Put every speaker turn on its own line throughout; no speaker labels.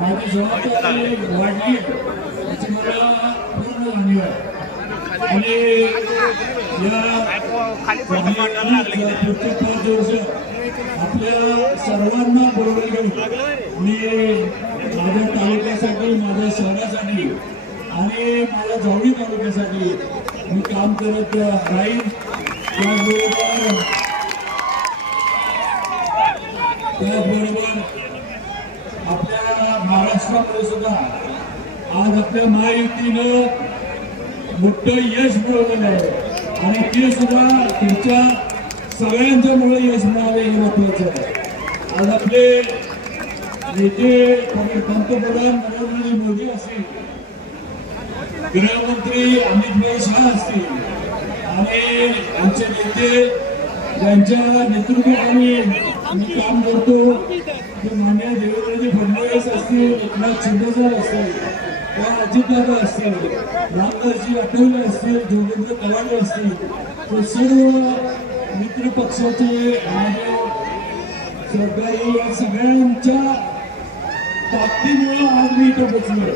माझी जबाबदारी वाढली याची मला पूर्ण जाणीव आहे. आणि या पुढचे पाच वर्ष आपल्या सर्वांना बरोबर घेऊन मी माझ्या तालुक्यासाठी माझ्या शहरासाठी आणि माझ्या जावळी तालुक्यासाठी मी काम करत राहीन. त्याचबरोबर त्याचबरोबर असल्यामुळे सुद्धा आज आपल्या महायुतीनं मोठं यश मिळवलेलं आहे. आणि ते सुद्धा तुमच्या सगळ्यांच्यामुळे यश मिळाले हे महत्वाचं आहे. आज आपले नेते पंतप्रधान नरेंद्र मोदी असतील गृहमंत्री अमित शहा असतील आणि आमचे नेते ज्यांच्या नेतृत्वाखाली मी काम करतो ते मान्य देवेंद्रजी फडणवीस असतील एकनाथ शिंदेसर असतील किंवा अजितदादा असतील रामदासजी आठवले असतील जोगेंद्र कवाडे असतील ते सर्व मित्र पक्षाचे माझे सरकारी या सगळ्यांच्या ताकदीमुळे आज मी इथं बसलोय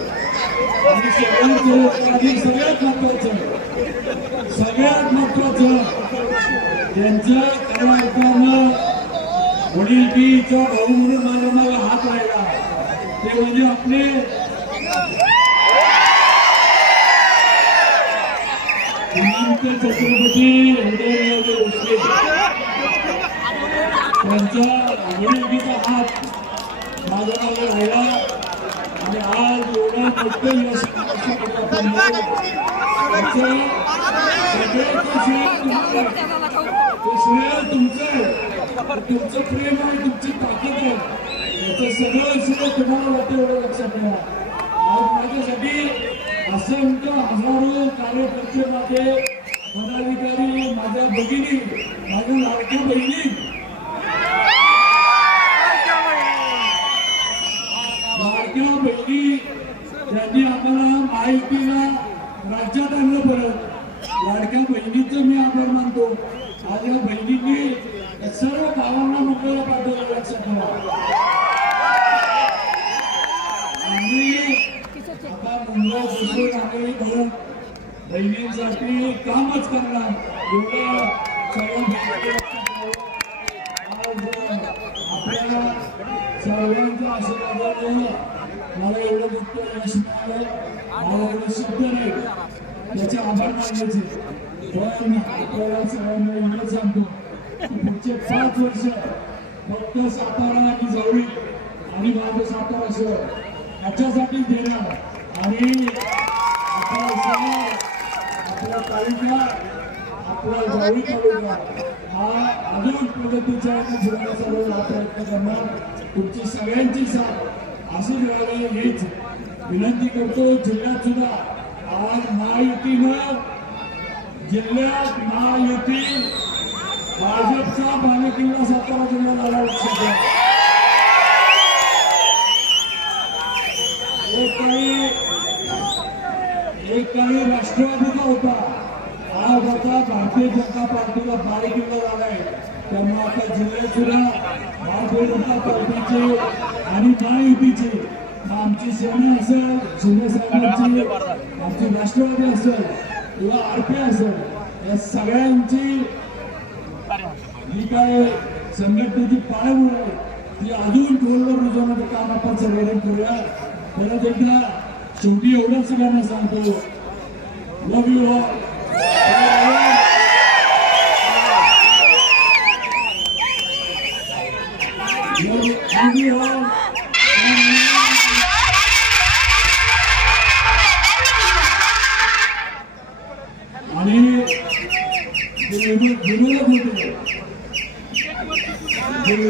आणि सगळ्यांचं आणि सगळ्यात महत्वाचं सगळ्यात महत्वाचं त्यांच्या खऱ्या वडील बीचा भाऊ म्हणून माझ्या मला हात राहिला ते म्हणजे आपले छत्रपती उदयनराजे भोसले त्यांच्या वडीलकीचा हात माझ्या मागे राहिला. आणि आज एवढं मोठं तुमचं तुमचं प्रेम आणि तुमची ताकद आहे याचं सगळं सगळं तुम्हाला वाटतं एवढं लक्षात घ्या आज माझ्यासाठी असंख्य हजारो कार्यकर्ते माझे पदाधिकारी माझ्या भगिनी माझ्या लाडक्या बहिणी लाडक्या बहिणी त्यांनी आम्हाला महायुतीला राज्यात आणलं परत. लाडक्या बहिणीचं मी आभार मानतो. आज या बहिणींनी सर्व गावांना मुंबईला पाठवलं लक्षात ठेवा. आम्ही आता मुंबई आम्ही बहिणींसाठी कामच करणार. एवढं सर्व बहिणी सर्वांच्या आशीर्वादाने मला एवढं दुःख यश मिळालं मला एवढं सिद्ध नाही त्याचे आभार मानायचे पण आपल्याला सर्वांना एवढं सांगतो की पुढचे पाच वर्ष फक्त सातारा आणि जवळी आणि माझं सातारा शहर याच्यासाठी देणार. आणि आपला शहर आपला तालुका आपला जवळी तालुका हा अजून प्रगतीच्या जीवनाचा प्रयत्न करणार. तुमची सगळ्यांची साथ अशी मिळावी हीच विनंती करतो जिल्ह्यात सुद्धा आज महायुतीनं जिल्ह्यात महायुती भाजपचा बालेकिल्ला सातारा जिल्हा झाला लक्षात घ्या. एक काही एक काही राष्ट्रवादीचा होता आज आता भारतीय जनता पार्टीला बालेकिल्ला झालाय त्यामुळे आता जिल्ह्यात सुद्धा भारतीय जनता पार्टीचे आणि महायुतीचे आमची सेना असेल शिंदे साहेबांची आमची राष्ट्रवादी असेल किंवा आरपी असेल या सगळ्यांची जी काय संघटनेची पाळंमुळ ती अजून खोलवर रुजवण्याचं काम आपण सगळ्यांनी करूया. परत एकदा शेवटी एवढंच सगळ्यांना सांगतो love you all love you all आणि जे विनोद विनोदक होते जे